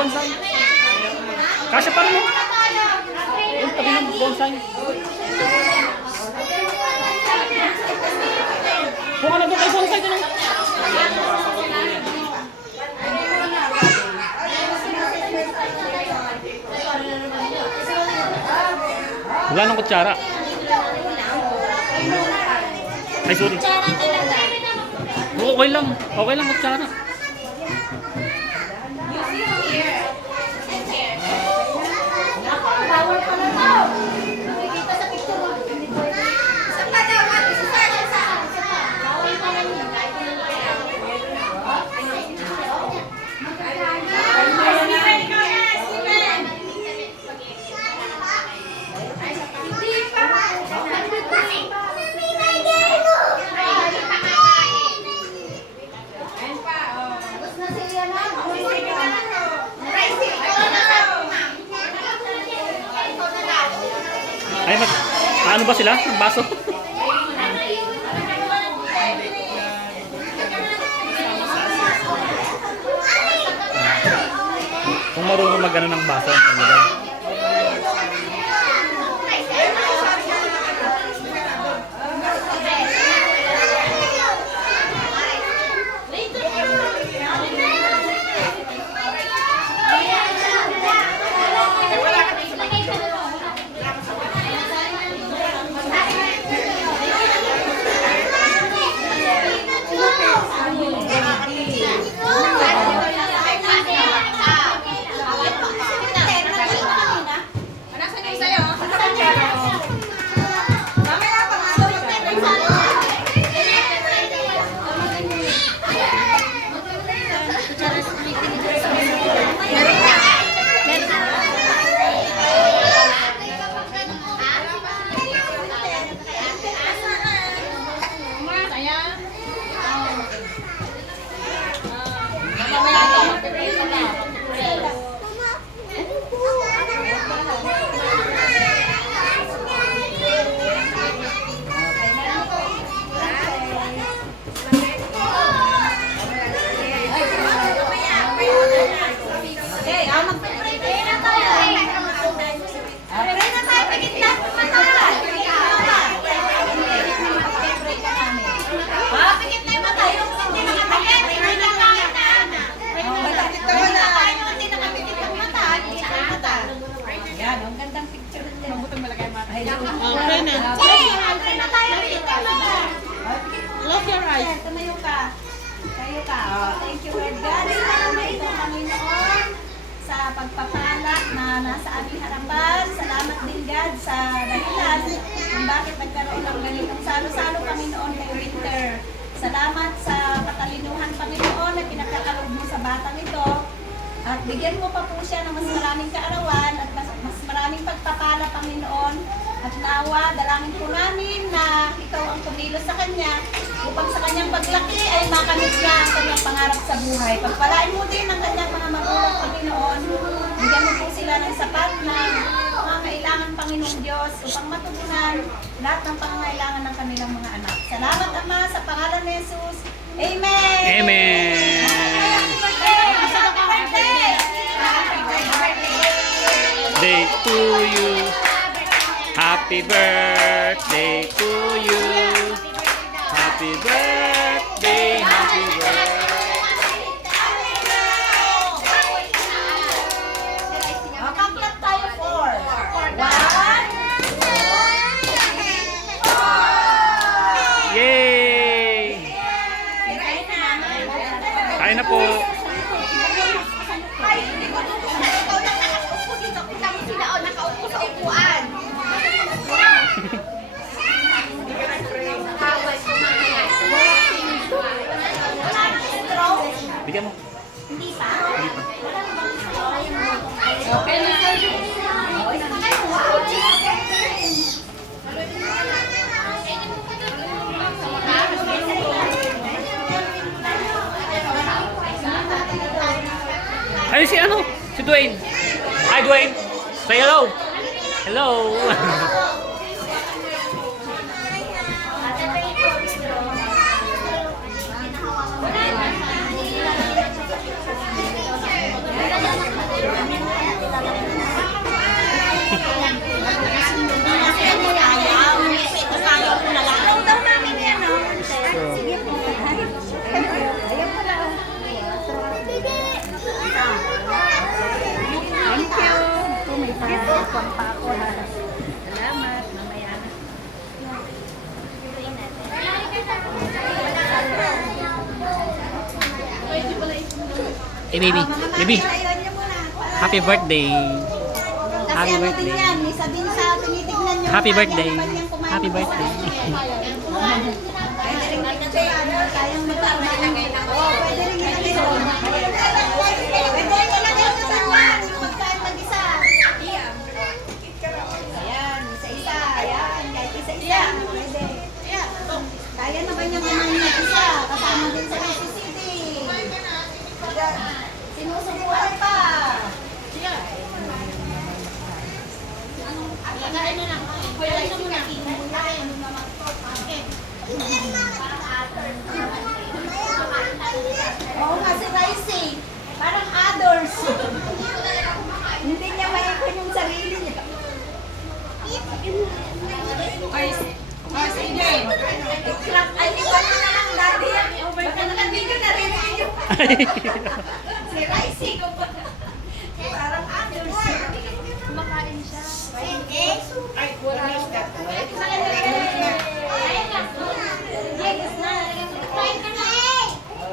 bonsai. Kasya pa rin mo. Yung tabi ng bonsai. Kung ano doon kay bonsai ka lang. Wala nang kutsara. Ay, sorry. Okay lang. Okay lang kutsara. Ay, ano ba sila? Ang baso? Kung marunong mag-ano ng baso, Close your eyes. Tumayo ka. Tayo ka. Thank you, Lord God. Salamat ito, Panginoon, sa pagpapala na nasa aming harapan. Salamat din, God, sa dahilan kung bakit nagkaroon ng ganitong salo-salo, Panginoon, kay Winter. Salamat sa katalinuhan, Panginoon, na pinagkakalog mo sa batang ito. At bigyan mo pa po siya ng mas maraming kaarawan at mas maraming pagpapala, Panginoon. At nawa, dalangin po namin na ikaw ang kumilos sa kanya upang sa kanyang paglaki ay makamit niya ang kanyang pangarap sa buhay. Pagpalain mo din ang kanyang mga magulang, Panginoon. Bigyan mo po sila ng sapat na pangangailangan, Panginoong Diyos, upang matugunan lahat ng pangangailangan ng kanilang mga anak. Salamat, Ama, sa pangalan ni Jesus. Amen! Amen! Day to you. Happy birthday to you. Happy birthday, happy birthday. Makaklat tayo 4. 1. Yay! Kain na po. Nakaupo sa upuan. Bigyan mo. Hindi pa? Hindi pa. Okay na. Ay, si ano? Si Dwayne. Hi, Dwayne. Say hello. Hello. Eh, baby. Mga mami, Baby. layuan niyo muna. Happy birthday. Kasi Happy ano birthday. din yan, isa din sa tinitignan niyo. Happy kaya birthday. naman yung kumain Happy sa birthday. akin. Pwede rin kasi ano, kayang magkakain. Oo, pwede rin ilagay doon. Pwede rin ilagay sa sanyan, yung pagkain mag-isa. Ayan, isa-isa. Ayan, kahit isa-isa. Pwede. Kaya naman yung kumain mag-isa. Kasama din sa PCCD. Sinusubukan pa. Lagain mo na. Lagain mo na. Oo nga si Ricey. Parang others. Hindi niya maikon yung sarili niya. Ay, iwan mo na lang dati yan. Baka nakabigyan na rin niyo. Si Ricey.